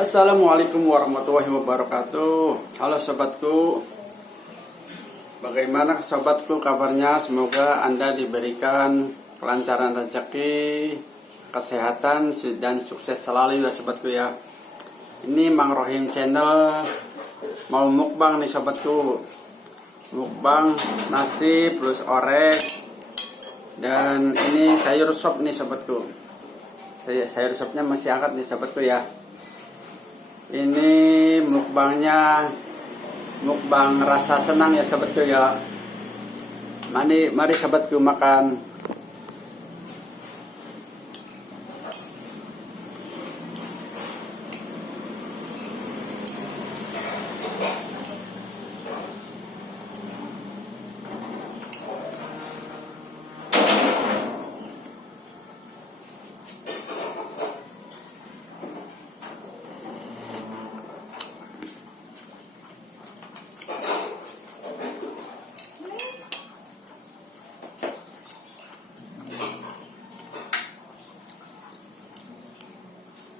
Assalamualaikum warahmatullahi wabarakatuh. Halo sobatku, bagaimana sobatku kabarnya? Semoga Anda diberikan kelancaran rezeki, kesehatan, dan sukses selalu ya sobatku ya. Ini Mang Rohim channel mau mukbang nih sobatku. Mukbang nasi plus orek. Dan ini sayur sop nih sobatku. Sayur sopnya masih hangat nih sobatku ya. Ini mukbangnya mukbang rasa senang ya sobatku ya. Mari sobatku makan.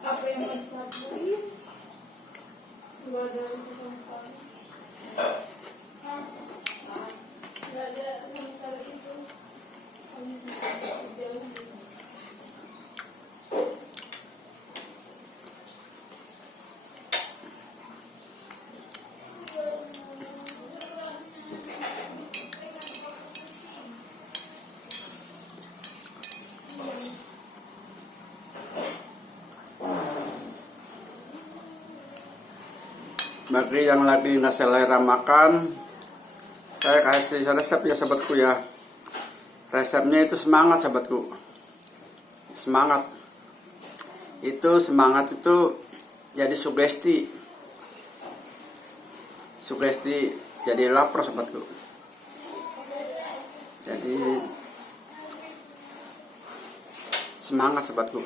Apa yang disabuin? Dua dari perempuan. Nggak ada sama sekali itu. Bagi yang lagi nggak selera makan, saya kasih resep ya sobatku ya. Resepnya itu semangat sobatku. Semangat. Semangat itu jadi sugesti. Sugesti jadi lapar sobatku. Jadi semangat sobatku.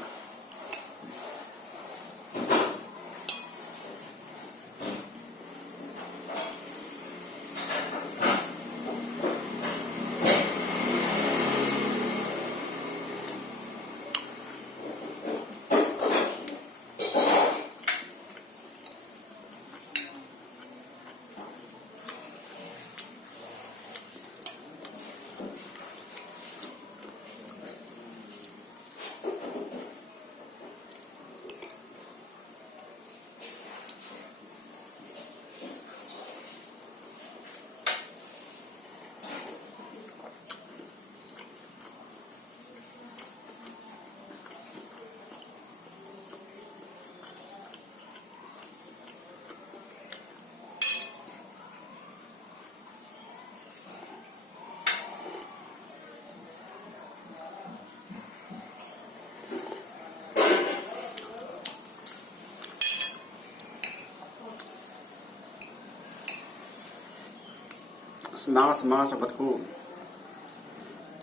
Semangat sobatku.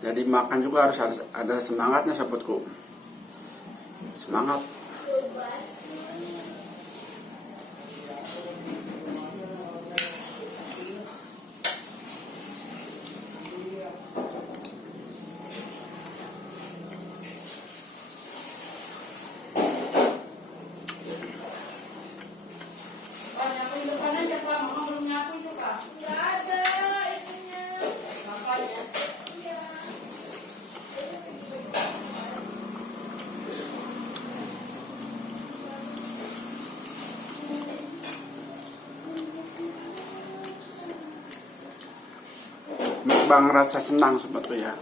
Jadi makan juga harus ada semangatnya sobatku. Semangat. Pak, nyapu di depan aja Pak, Mama belum nyapu itu Pak. Nggak ada itunya. Makanya. Iya. Mukbang rasa senang sobatku ya.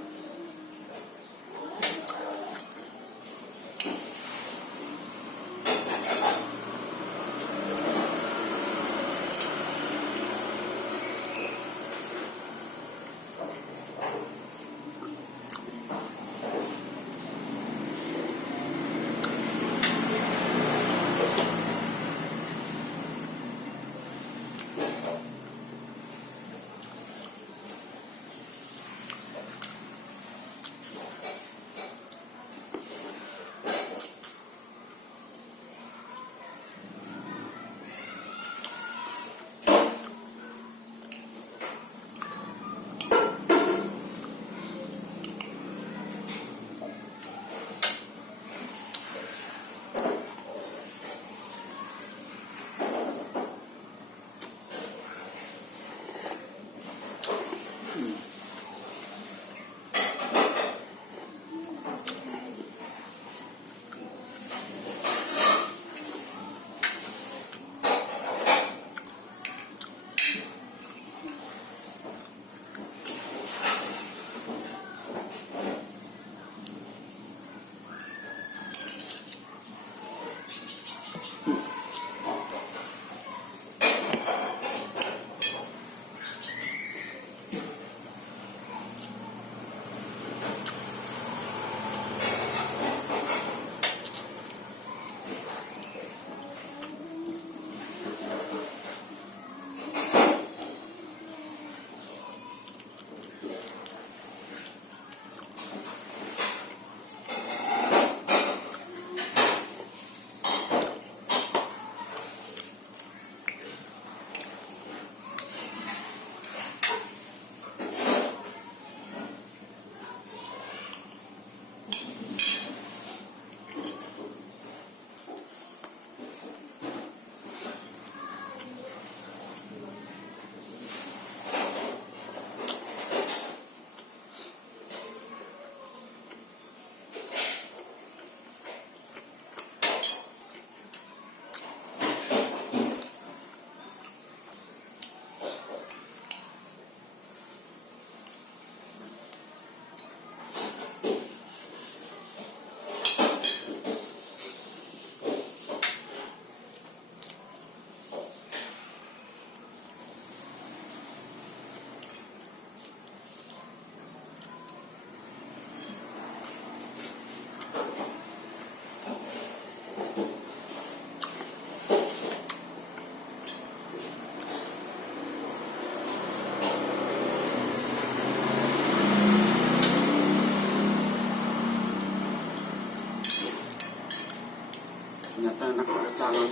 pakai tangan,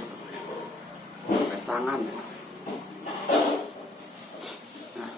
pakai tangan ya. Nah.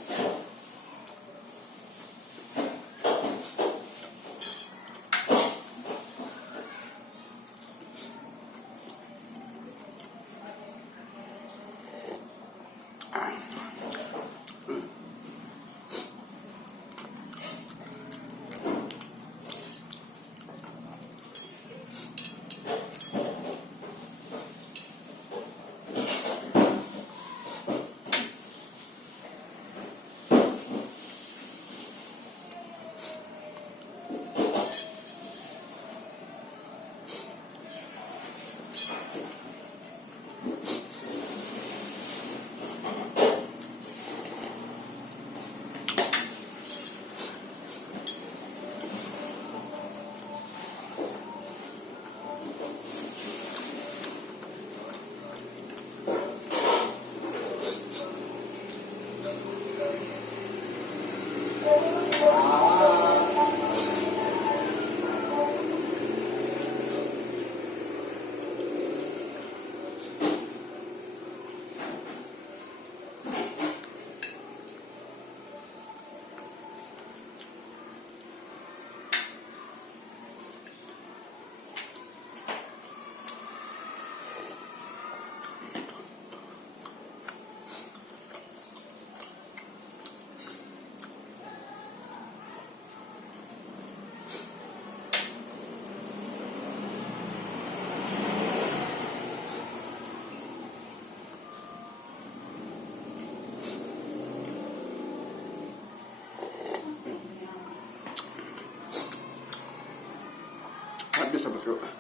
Habis sobatku.